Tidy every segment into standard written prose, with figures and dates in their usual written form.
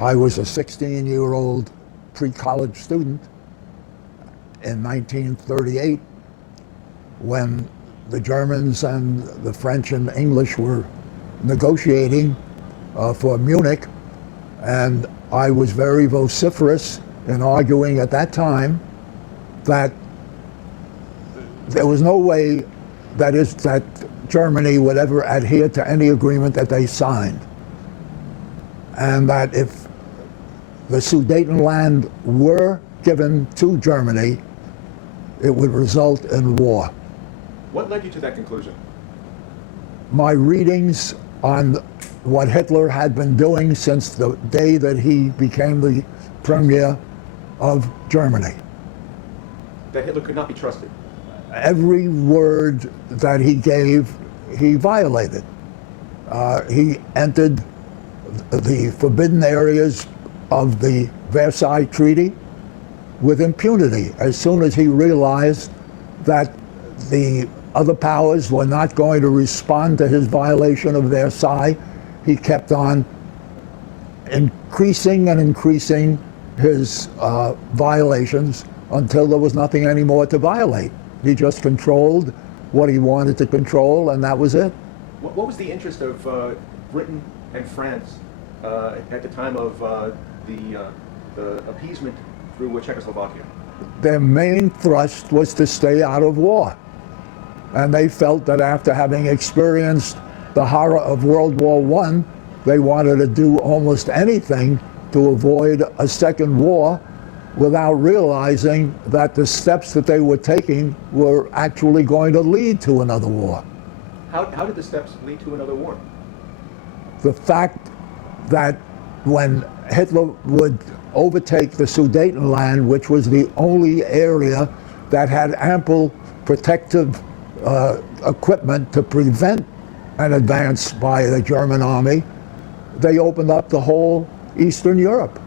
I was a 16-year-old pre-college student in 1938 when the Germans and the French and English were negotiating for Munich, and I was very vociferous in arguing at that time that there was no way that Germany would ever adhere to any agreement that they signed, and that if the Sudetenland were given to Germany, it would result in war. What led you to that conclusion? My readings on what Hitler had been doing since the day that he became the premier of Germany. That Hitler could not be trusted. Every word that he gave, he violated. He entered the forbidden areas of the Versailles Treaty with impunity. As soon as he realized that the other powers were not going to respond to his violation of Versailles, he kept on increasing and increasing his violations until there was nothing anymore to violate. He just controlled what he wanted to control, and that was it. What was the interest of Britain and France at the time of the appeasement through Czechoslovakia? Their main thrust was to stay out of war. And they felt that after having experienced the horror of World War I, they wanted to do almost anything to avoid a second war without realizing that the steps that they were taking were actually going to lead to another war. How did the steps lead to another war? The fact that when Hitler would overtake the Sudetenland, which was the only area that had ample protective equipment to prevent an advance by the German army, they opened up the whole Eastern Europe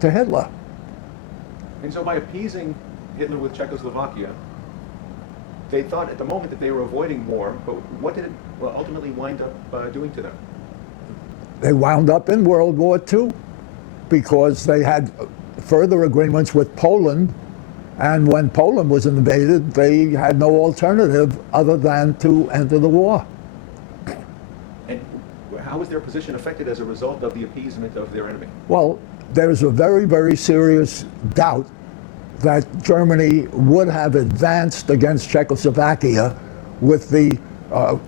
to Hitler. And so by appeasing Hitler with Czechoslovakia, they thought at the moment that they were avoiding war, but what did it ultimately wind up doing to them? They wound up in World War II because they had further agreements with Poland, and when Poland was invaded, they had no alternative other than to enter the war. And how was their position affected as a result of the appeasement of their enemy? Well, there's a very, very serious doubt that Germany would have advanced against Czechoslovakia with the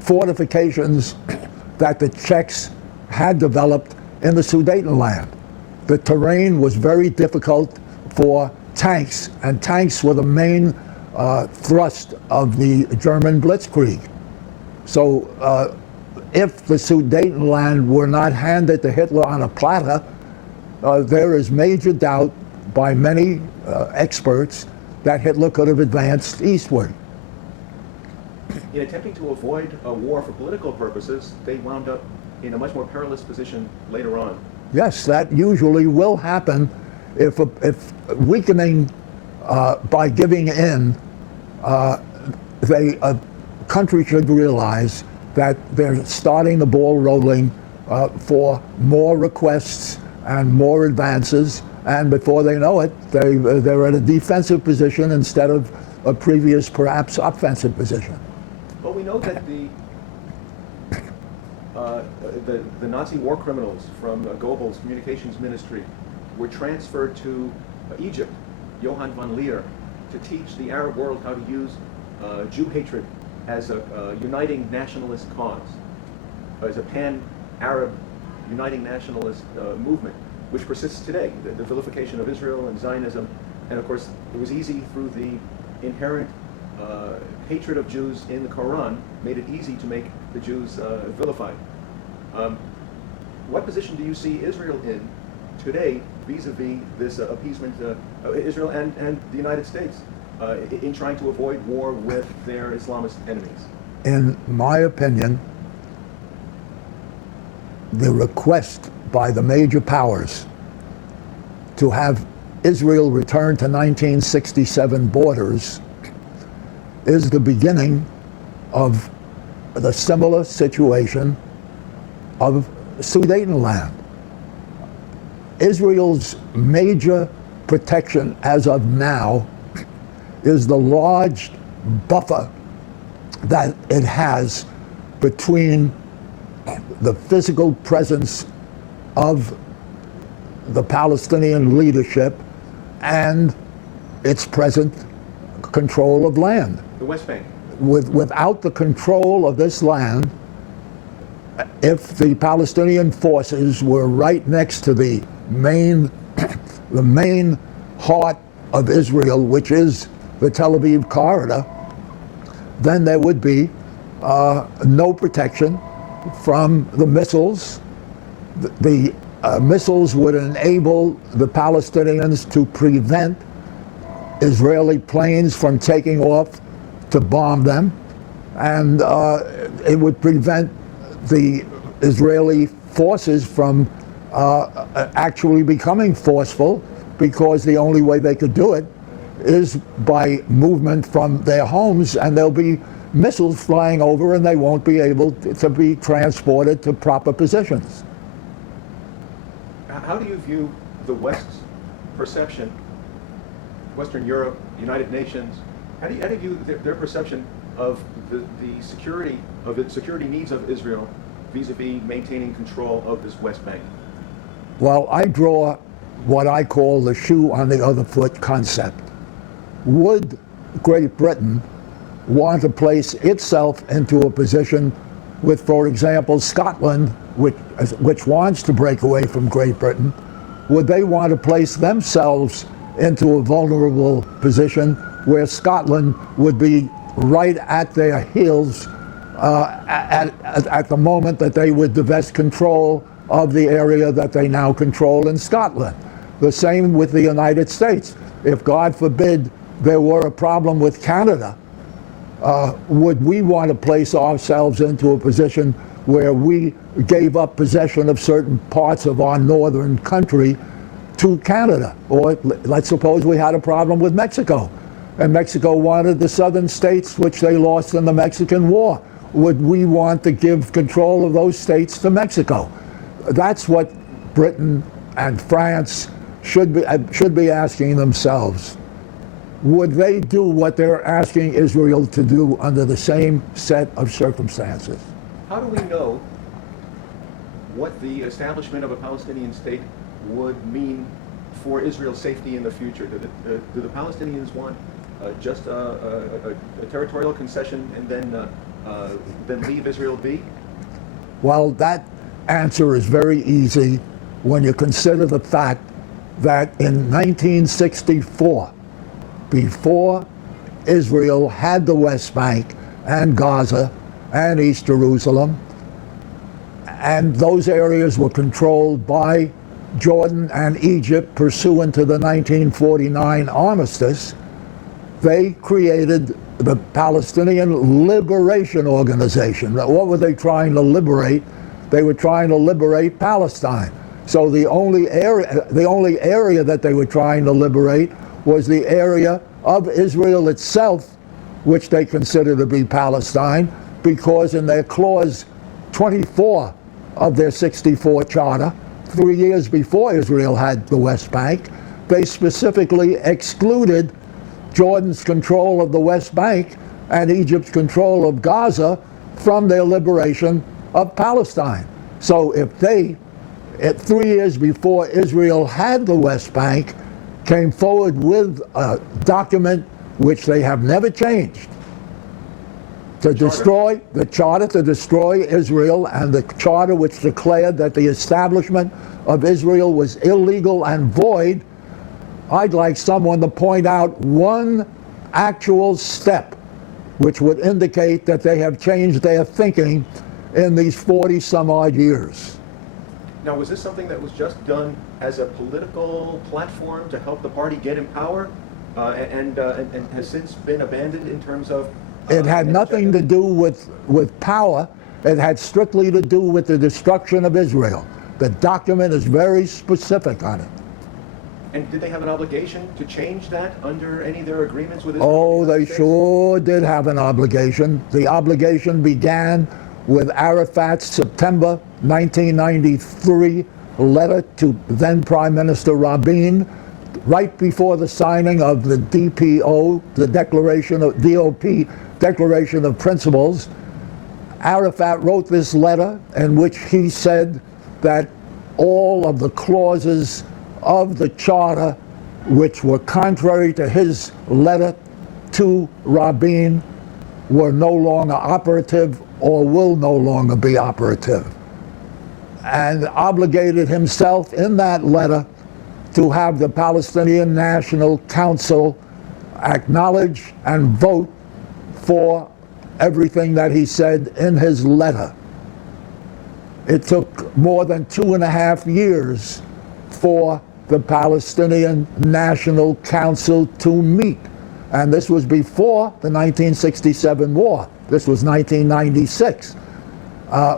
fortifications that the Czechs had developed in the Sudetenland. The terrain was very difficult for tanks, and tanks were the main thrust of the German blitzkrieg. So if the Sudetenland were not handed to Hitler on a platter, there is major doubt by many experts that Hitler could have advanced eastward. In attempting to avoid a war for political purposes, they wound up in a much more perilous position later on. Yes, that usually will happen if weakening by giving in, a country should realize that they're starting the ball rolling for more requests and more advances, and before they know it, they're at a defensive position instead of a previous, perhaps, offensive position. Well, we know that the Nazi war criminals from Goebbels' communications ministry were transferred to Egypt, Johann von Leer, to teach the Arab world how to use Jew hatred as a uniting nationalist cause, as a pan-Arab uniting nationalist movement, which persists today, the vilification of Israel and Zionism. And of course, it was easy through the inherent hatred of Jews in the Quran, made it easy to make the Jews vilified. What position do you see Israel in today vis-a-vis this appeasement, Israel and the United States, in trying to avoid war with their Islamist enemies? In my opinion, the request by the major powers to have Israel return to 1967 borders is the beginning of the similar situation of Sudetenland. Israel's major protection as of now is the large buffer that it has between the physical presence of the Palestinian leadership and its present control of land. The West Bank. Without the control of this land, if the Palestinian forces were right next to the main heart of Israel, which is the Tel Aviv corridor, then there would be no protection from the missiles. The missiles would enable the Palestinians to prevent Israeli planes from taking off to bomb them, and it would prevent the Israeli forces from actually becoming forceful, because the only way they could do it is by movement from their homes, and there'll be missiles flying over and they won't be able to be transported to proper positions. How do you view the West's perception, Western Europe, United Nations, how do you view their perception of the security needs of Israel vis-a-vis maintaining control of this West Bank? Well, I draw what I call the shoe on the other foot concept. Would Great Britain want to place itself into a position with, for example, Scotland, which wants to break away from Great Britain? Would they want to place themselves into a vulnerable position where Scotland would be right at their heels at the moment that they would divest control of the area that they now control in Scotland? The same with the United States. If, God forbid, there were a problem with Canada, would we want to place ourselves into a position where we gave up possession of certain parts of our northern country to Canada? Or let's suppose we had a problem with Mexico, and Mexico wanted the southern states, which they lost in the Mexican War. Would we want to give control of those states to Mexico? That's what Britain and France should be asking themselves. Would they do what they're asking Israel to do under the same set of circumstances? How do we know what the establishment of a Palestinian state would mean for Israel's safety in the future? Do the Palestinians want just a territorial concession and then leave Israel be? Well, that answer is very easy when you consider the fact that in 1964, before Israel had the West Bank and Gaza and East Jerusalem, and those areas were controlled by Jordan and Egypt pursuant to the 1949 armistice, they created the Palestinian Liberation Organization. What were they trying to liberate? They were trying to liberate Palestine. So the only area that they were trying to liberate was the area of Israel itself, which they consider to be Palestine, because in their clause 24 of their 64 charter, 3 years before Israel had the West Bank, they specifically excluded Jordan's control of the West Bank and Egypt's control of Gaza from their liberation of Palestine. So if they, 3 years before Israel had the West Bank, came forward with a document which they have never changed, to destroy the charter, to destroy Israel, and the charter which declared that the establishment of Israel was illegal and void, I'd like someone to point out one actual step which would indicate that they have changed their thinking in these 40 some odd years. Now, was this something that was just done as a political platform to help the party get in power, and has since been abandoned in terms of? It had nothing to do with power. It had strictly to do with the destruction of Israel. The document is very specific on it. And did they have an obligation to change that under any of their agreements with Israel? Oh, they sure did have an obligation. The obligation began with Arafat's September 1993 letter to then Prime Minister Rabin right before the signing of the DPO, the Declaration of DOP, Declaration of Principles. Arafat wrote this letter in which he said that all of the clauses of the charter which were contrary to his letter to Rabin were no longer operative or will no longer be operative, and obligated himself in that letter to have the Palestinian National Council acknowledge and vote for everything that he said in his letter. It took more than 2.5 years for the Palestinian National Council to meet. And this was before the 1967 war. This was 1996,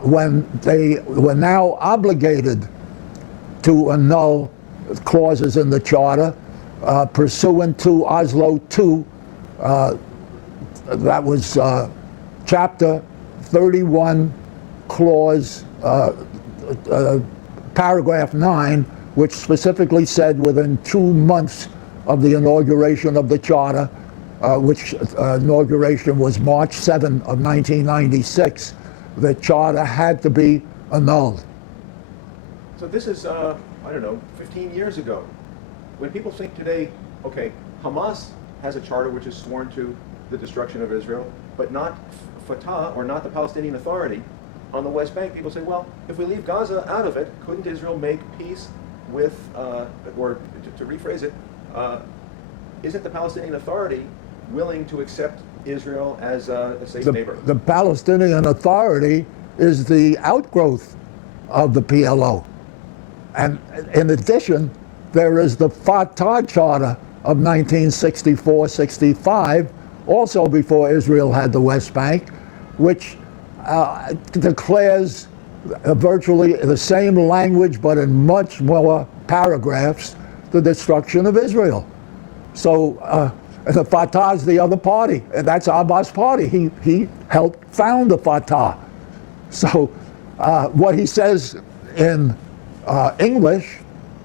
when they were now obligated to annul clauses in the charter pursuant to Oslo II. That was Chapter 31, Clause, Paragraph 9, which specifically said within 2 months of the inauguration of the charter, which inauguration was March 7 of 1996, the charter had to be annulled. So this is, I don't know, 15 years ago. When people think today, okay, Hamas has a charter which is sworn to the destruction of Israel, but not Fatah or not the Palestinian Authority on the West Bank, people say, well, if we leave Gaza out of it, couldn't Israel make peace with, or to rephrase it, isn't the Palestinian Authority willing to accept Israel as a safe neighbor? The Palestinian Authority is the outgrowth of the PLO. And in addition, there is the Fatah Charter of 1964-65, also before Israel had the West Bank, which declares virtually the same language but in much more paragraphs the destruction of Israel. So the Fatah is the other party, and that's Abbas' party. He helped found the Fatah. So what he says in English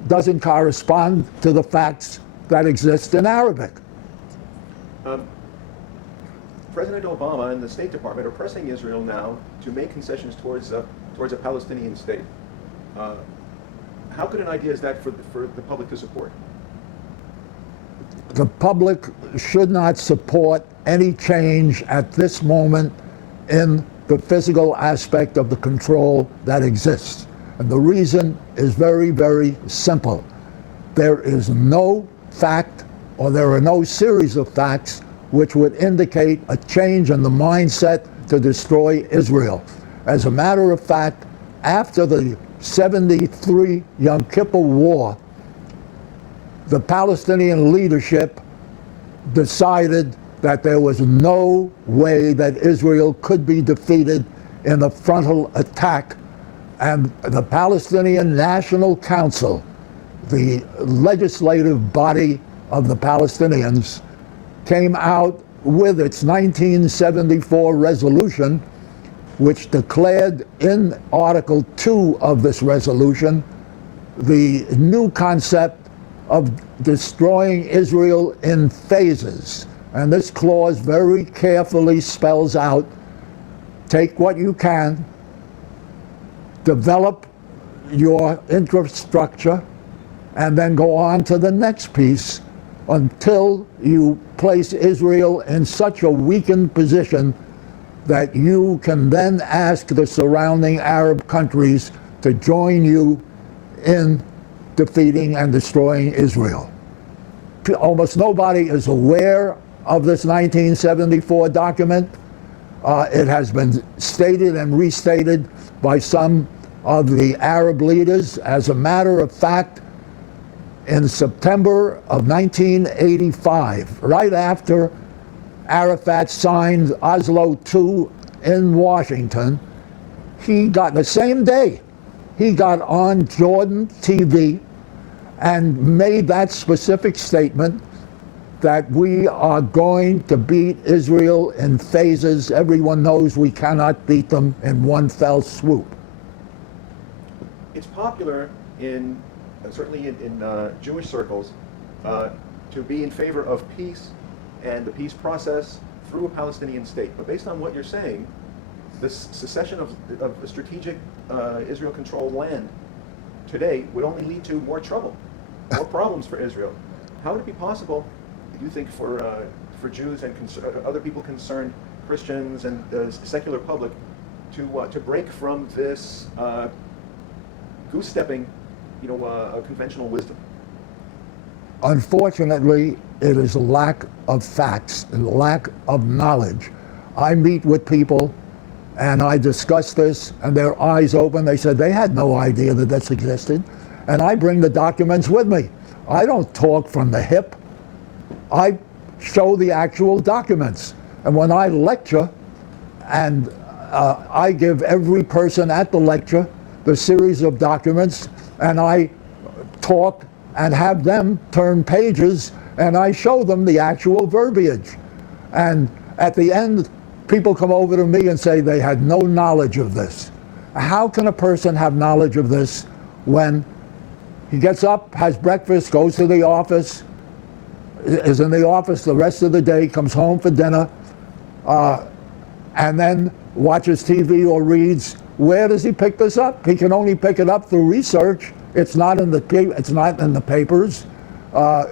doesn't correspond to the facts that exist in Arabic. President Obama and the State Department are pressing Israel now to make concessions towards a Palestinian state. How good an idea is that for the public to support? The public should not support any change at this moment in the physical aspect of the control that exists. And the reason is very, very simple. There is no fact, or there are no series of facts which would indicate a change in the mindset to destroy Israel. As a matter of fact, after the 73 Yom Kippur War, the Palestinian leadership decided that there was no way that Israel could be defeated in a frontal attack. And the Palestinian National Council, the legislative body of the Palestinians, came out with its 1974 resolution, which declared in Article 2 of this resolution the new concept of destroying Israel in phases. And this clause very carefully spells out, take what you can, develop your infrastructure, and then go on to the next piece until you place Israel in such a weakened position that you can then ask the surrounding Arab countries to join you in defeating and destroying Israel. Almost nobody is aware of this 1974 document. It has been stated and restated by some of the Arab leaders. As a matter of fact, in September of 1985, right after Arafat signed Oslo II in Washington, he got, the same day, he got on Jordan TV and made that specific statement that we are going to beat Israel in phases. Everyone knows we cannot beat them in one fell swoop. It's popular in certainly in Jewish circles to be in favor of peace and the peace process through a Palestinian state. But based on what you're saying, this secession of the strategic Israel-controlled land today would only lead to more trouble, more problems for Israel. How would it be possible, do you think, for Jews and other people concerned, Christians and the secular public, to break from this goose-stepping, conventional wisdom? Unfortunately, it is a lack of facts, a lack of knowledge. I meet with people and I discuss this, and their eyes open. They said they had no idea that this existed. And I bring the documents with me. I don't talk from the hip. I show the actual documents. And when I lecture, and I give every person at the lecture the series of documents, and I talk and have them turn pages, and I show them the actual verbiage. And at the end, people come over to me and say they had no knowledge of this. How can a person have knowledge of this when he gets up, has breakfast, goes to the office, is in the office the rest of the day, comes home for dinner, and then watches TV or reads? Where does he pick this up? He can only pick it up through research. It's not in the papers.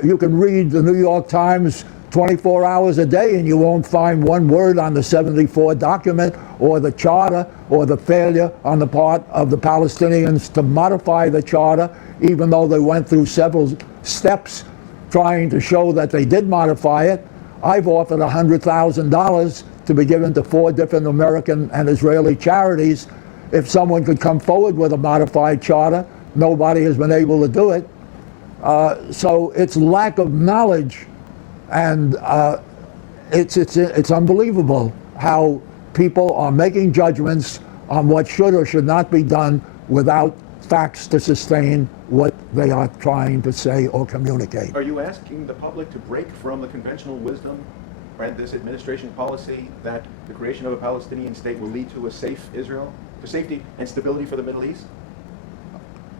You can read the New York Times 24 hours a day and you won't find one word on the 74 document or the charter or the failure on the part of the Palestinians to modify the charter, even though they went through several steps trying to show that they did modify it. I've offered $100,000 to be given to 4 different American and Israeli charities if someone could come forward with a modified charter. Nobody has been able to do it. So it's lack of knowledge, and it's unbelievable how people are making judgments on what should or should not be done without facts to sustain what they are trying to say or communicate. Are you asking the public to break from the conventional wisdom and this administration policy that the creation of a Palestinian state will lead to a safe Israel, to safety and stability for the Middle East?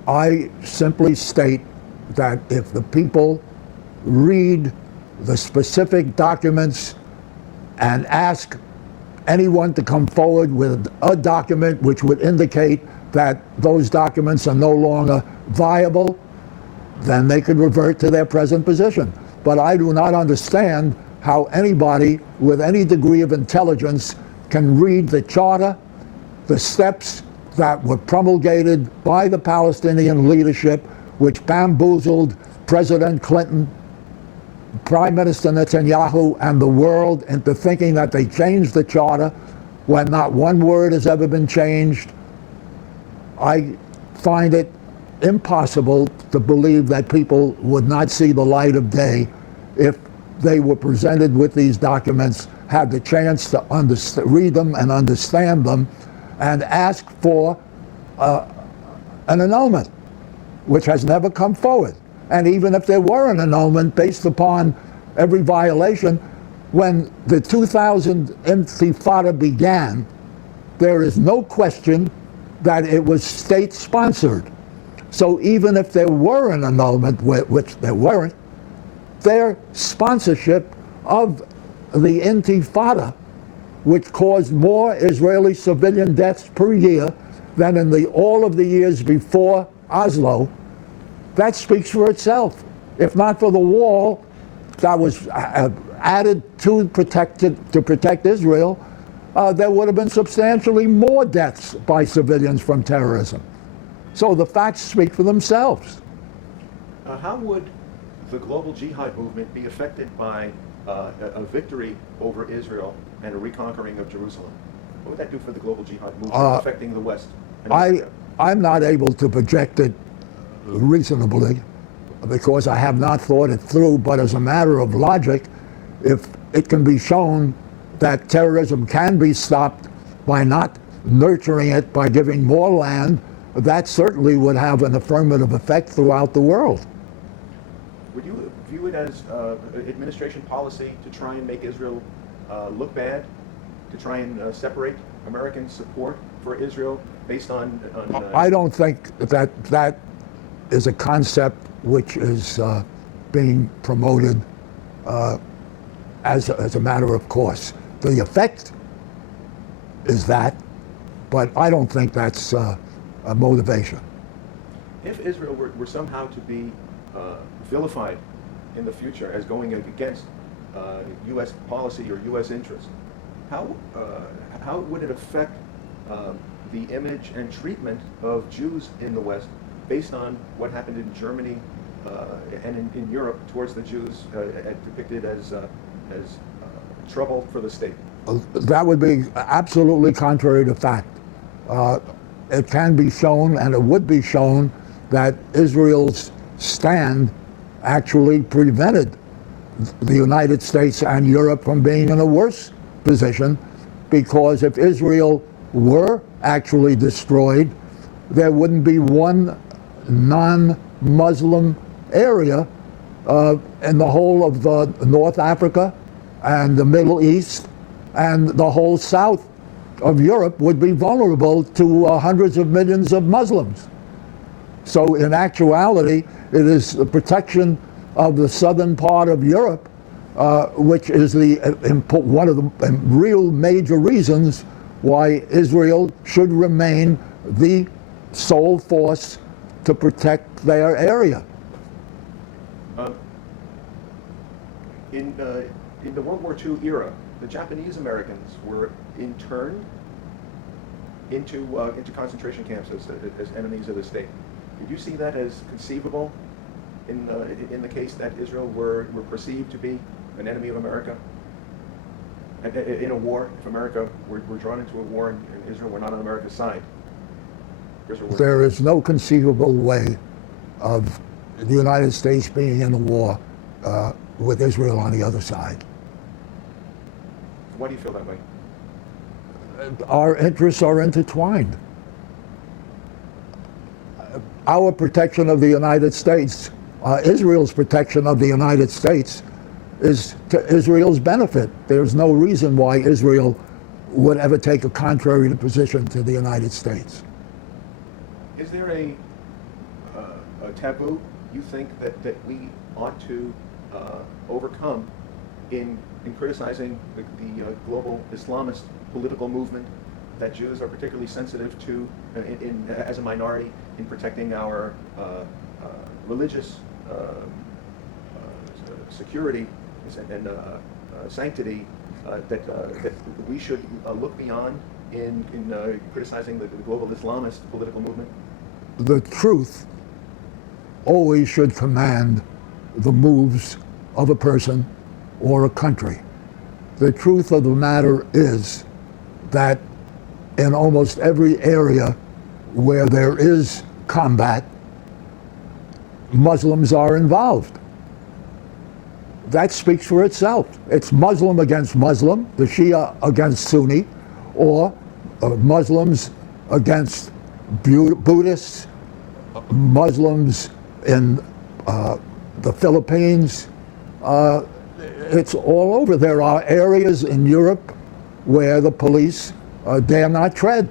I simply state that if the people read the specific documents and ask anyone to come forward with a document which would indicate that those documents are no longer viable, then they could revert to their present position. But I do not understand how anybody with any degree of intelligence can read the charter, the steps that were promulgated by the Palestinian leadership, which bamboozled President Clinton, Prime Minister Netanyahu, and the world into thinking that they changed the charter when not one word has ever been changed. I find it impossible to believe that people would not see the light of day if they were presented with these documents, had the chance to read them and understand them, and ask for an annulment, which has never come forward. And even if there were an annulment based upon every violation, when the 2000 Intifada began, there is no question that it was state-sponsored. So even if there were an annulment, which there weren't, their sponsorship of the Intifada, which caused more Israeli civilian deaths per year than in all of the years before Oslo, that speaks for itself. If not for the wall that was added to protect Israel, there would have been substantially more deaths by civilians from terrorism. So the facts speak for themselves. How would the global jihad movement be affected by a victory over Israel and a reconquering of Jerusalem? What would that do for the global jihad movement affecting the West? I'm not able to project it reasonably because I have not thought it through, but as a matter of logic, if it can be shown that terrorism can be stopped by not nurturing it, by giving more land, that certainly would have an affirmative effect throughout the world. Would you view it as administration policy to try and make Israel look bad, to try and separate American support for Israel based on I don't think that is a concept which is being promoted as a matter of course. The effect is that, but I don't think that's a motivation. If Israel were somehow to be vilified in the future as going against U.S. policy or U.S. interest, how would it affect the image and treatment of Jews in the West based on what happened in Germany and in Europe towards the Jews depicted as trouble for the state? That would be absolutely contrary to fact. It can be shown, and it would be shown, that Israel's stand actually prevented the United States and Europe from being in a worse position, because if Israel were actually destroyed, there wouldn't be one non-Muslim area in the whole of North Africa and the Middle East, and the whole south of Europe would be vulnerable to hundreds of millions of Muslims. So in actuality, it is the protection of the southern part of Europe which is one of the real major reasons why Israel should remain the sole force to protect their area. In the World War II era, the Japanese Americans were interned into concentration camps as enemies of the state. Did you see that as conceivable in the case that Israel were perceived to be an enemy of America? In a war, if America were drawn into a war and Israel were not on America's side? There is no conceivable way of the United States being in a war with Israel on the other side. Why do you feel that way? Our interests are intertwined. Our protection of the United States, Israel's protection of the United States, is to Israel's benefit. There's no reason why Israel would ever take a contrary position to the United States. Is there a taboo you think that we ought to overcome in criticizing the global Islamist political movement that Jews are particularly sensitive to as a minority in protecting our religious security and sanctity, that we should look beyond in criticizing the global Islamist political movement? The truth always should command the moves of a person or a country. The truth of the matter is that in almost every area where there is combat, Muslims are involved. That speaks for itself. It's Muslim against Muslim, the Shia against Sunni, or Muslims against Buddhists, Muslims in the Philippines. It's all over. There are areas in Europe where the police dare not tread.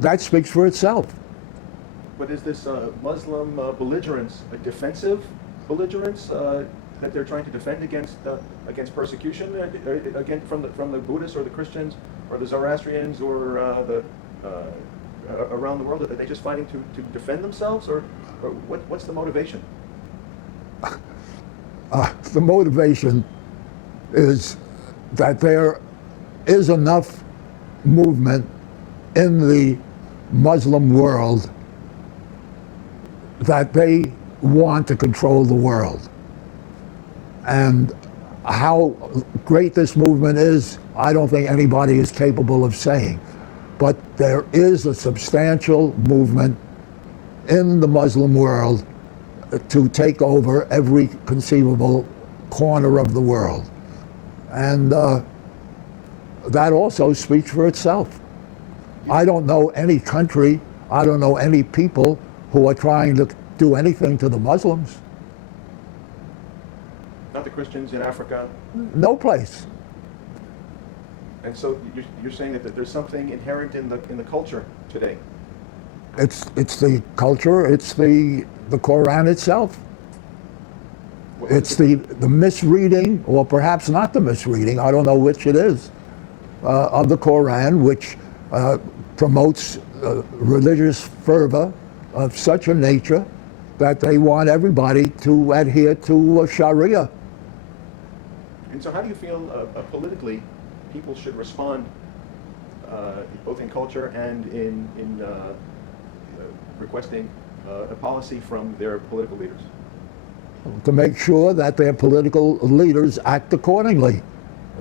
That speaks for itself. But is this Muslim belligerence a defensive belligerence that they're trying to defend against persecution again from the Buddhists or the Christians or the Zoroastrians or around the world? Are they just fighting to defend themselves, or what's the motivation? The motivation is that there is enough movement in the Muslim world that they want to control the world. And how great this movement is, I don't think anybody is capable of saying. But there is a substantial movement in the Muslim world to take over every conceivable corner of the world. And that also speaks for itself. I don't know any country, I don't know any people who are trying to do anything to the Muslims. Not the Christians in Africa? No place. And so you're saying that there's something inherent in the culture today It's the culture, it's the Quran itself. It's the misreading, or perhaps not the misreading, I don't know which it is, of the Quran, which promotes religious fervor of such a nature that they want everybody to adhere to Sharia. And so how do you feel politically people should respond, both in culture and in requesting a policy from their political leaders? To make sure that their political leaders act accordingly.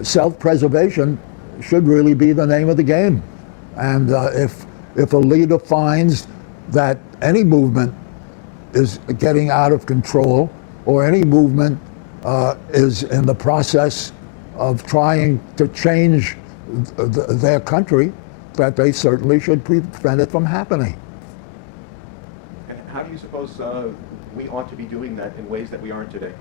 Self-preservation should really be the name of the game. And if a leader finds that any movement is getting out of control, or any movement is in the process of trying to change their country, that they certainly should prevent it from happening. And how do you suppose we ought to be doing that in ways that we aren't today?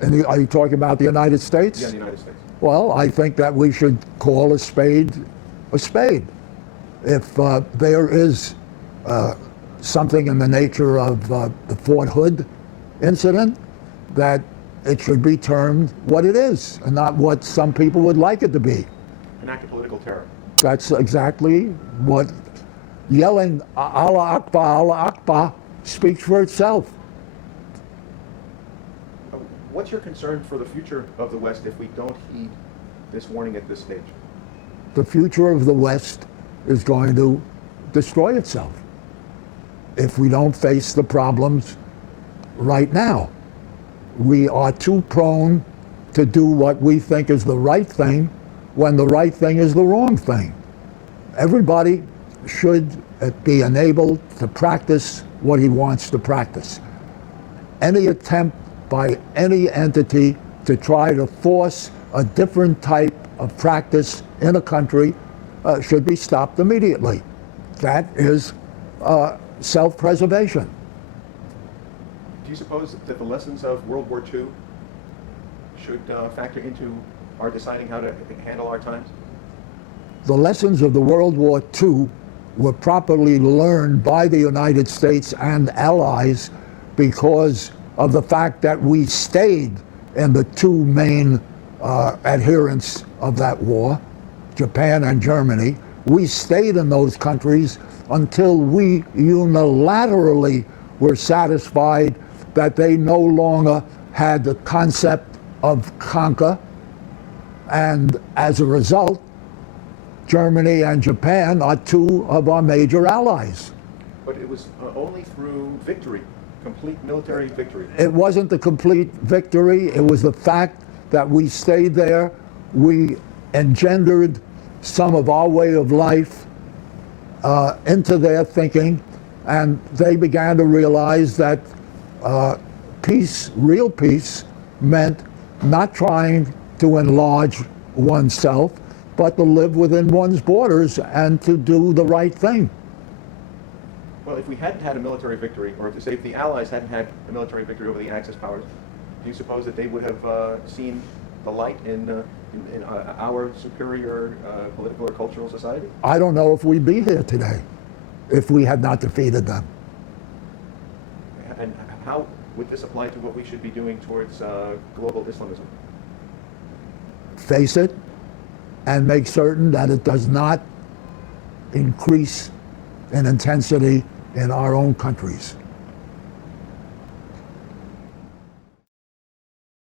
And are you talking about the United States? Yeah, the United States. Well, I think that we should call a spade a spade. If there is something in the nature of the Fort Hood incident, that it should be termed what it is, and not what some people would like it to be. An act of political terror. That's exactly what yelling Allah Akbar speaks for itself. What's your concern for the future of the West if we don't heed this warning at this stage? The future of the West is going to destroy itself if we don't face the problems right now. We are too prone to do what we think is the right thing when the right thing is the wrong thing. Everybody should be enabled to practice what he wants to practice. Any attempt by any entity to try to force a different type of practice in a country should be stopped immediately. That is self-preservation. Do you suppose that the lessons of World War II should factor into our deciding how to handle our times? The lessons of the World War II were properly learned by the United States and allies because of the fact that we stayed in the two main adherents of that war, Japan and Germany. We stayed in those countries until we unilaterally were satisfied that they no longer had the concept of conquer. And as a result, Germany and Japan are two of our major allies. But it was only through victory, complete military victory. It wasn't the complete victory. It was the fact that we stayed there. We engendered some of our way of life into their thinking, and they began to realize that peace, real peace, meant not trying to enlarge oneself, but to live within one's borders and to do the right thing. Well, if we hadn't had a military victory, or if the Allies hadn't had a military victory over the Axis powers, do you suppose that they would have seen the light in our superior political or cultural society? I don't know if we'd be here today if we had not defeated them. And how would this apply to what we should be doing towards global Islamism? Face it and make certain that it does not increase in intensity in our own countries.